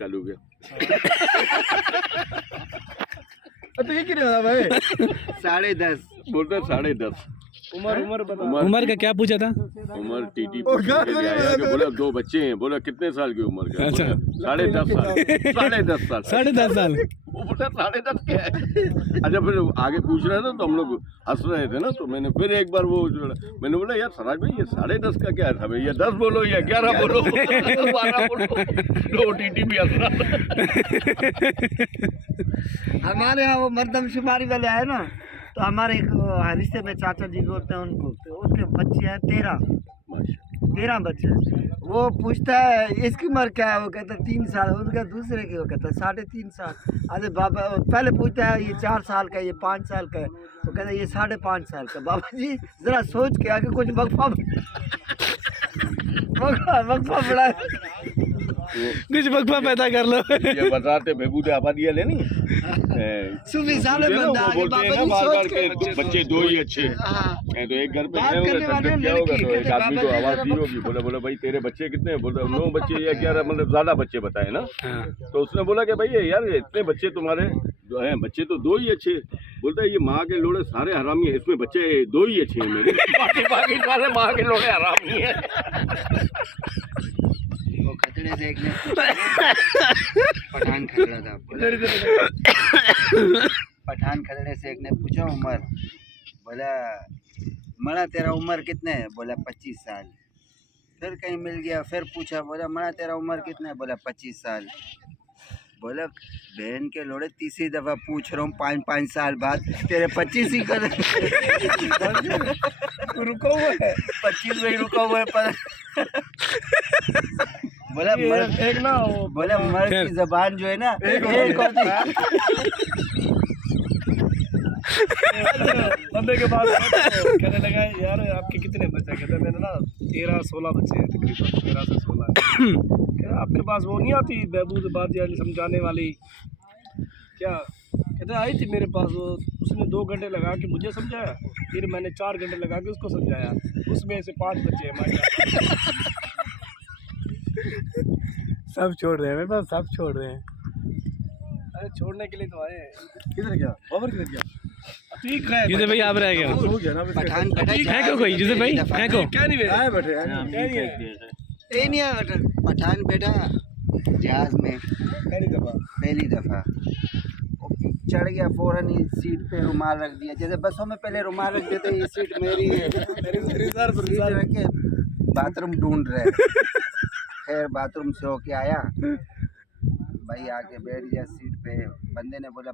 चालू हो गया। तो ये कितने होता भाई? 10.5 बोलते 10.5 उम्र बता। उम्र का क्या पूछा था? उम्र टीटी पूछने के लिए आया कि बोला 2 बच्चे हैं, बोला कितने साल की उम्र का? अच्छा। 10.5 साल। 10.5 साल। 10.5 साल। वो बोला 10.5 क्या है? अच्छा फिर आगे पूछ रहे थे तो हम लोग हंस रहे थे ना, तो मैंने फिर एक बार वो मैंने बोला यार सराज भाई ये 10.5 का क्या था भाई, ये 10 बोलो या 11 बोलो 12 बोलो। तो टीटी भी हंस रहा था। हमारे यहाँ वो मर्दमशुमारी वाले आए ना, तो हमारे एक रिश्ते में चाचा जी होते हैं, उनके बच्चे हैं 13 बच्चे। वो पूछता है इसकी उम्र क्या है, वो कहता है 3 साल। उनका दूसरे की वो कहता है 3.5 साल। अरे बाबा पहले पूछता है ये 4 साल का है, ये 5 साल का है, वो कहता है ये 5.5 साल का। बाबा जी जरा सोच के आगे कुछ वक्फा बड़ा कुछ वक्फा पैदा कर लो। ये बताते बेबू ने आबादी वाले नहीं सूफी साले वो बंदा आगे बोलते हैं बाबा ना जी बार बार सोच के के बच्चे 2 ही अच्छे हैं। हाँ। तो एक घर पे बात गए करने वाले होंगे, क्या होगा, लड़की तो एक कहते आदमी बाबा को जी आवाज जरा दी होगी, बोला भाई तेरे बच्चे कितने हैं? बोलता 9 बच्चे या 11, मतलब ज्यादा बच्चे बताए ना। तो उसने बोला कि भाई यार इतने बच्चे तुम्हारे जो हैं, बच्चे तो 2 ही अच्छे। बोलता है ये माँ के लोड़े सारे हरामी है, इसमें बच्चे 2 ही अच्छे हैं मेरे। बाकी सारे माँ के लोड़े हरामी है। वो खतरे से एक ने पठान खतरा था, पठान खतरे से एक ने पूछा उम्र, बोला मड़ा तेरा उम्र कितने है? बोला 25 साल। फिर कहीं मिल गया, फिर पूछा, बोला मड़ा तेरा उम्र कितना है? बोला 25 साल। बोला बहन के लोड़े तीसरी दफा पूछ रहा हूँ 5 साल बाद, तेरे 25 ही कर रुको हुआ है 25 में ही रुका हुआ है पर। बोला मर्द एक ना वो बोला मर्द की जबान जो है ना एक होती है। बंदे के पास तो कहने लगा यार आपके कितने बच्चे? कहते मेरे ना 13-16 बच्चे हैं, तकरीबन 13 से 16। कहते आपके पास वो नहीं आती बहबूद बात यानी समझाने वाली क्या? कहते आई थी मेरे पास, वो उसने 2 घंटे लगा के मुझे समझाया, फिर मैंने 4 घंटे लगा के उसको समझाया, उसमें से 5 बच्चे हैं हमारे। सब छोड़ रहे हैं मेरे पास, सब छोड़ रहे हैं। अरे छोड़ने के लिए तो आए हैं। किधर गया बाबर, किधर गया? ठीक है यूसुफ भाई आप रह गए हो गया ना पठान फेंको कोई, यूसुफ भाई फेंको। क्या नहीं हाँ, आए बैठे नहीं है बेटा। पठान बैठा जहाज में पहली दफा चढ़ गया, फौरन ही सीट पे रुमाल रख दिया, जैसे बसों में पहले रुमाल रख देते, ये सीट मेरी है। सीट रख के बाथरूम ढूंढ रहे। खैर बाथरूम से होके आया, भाई आके बैठ गया सीट पे। बंदे ने बोला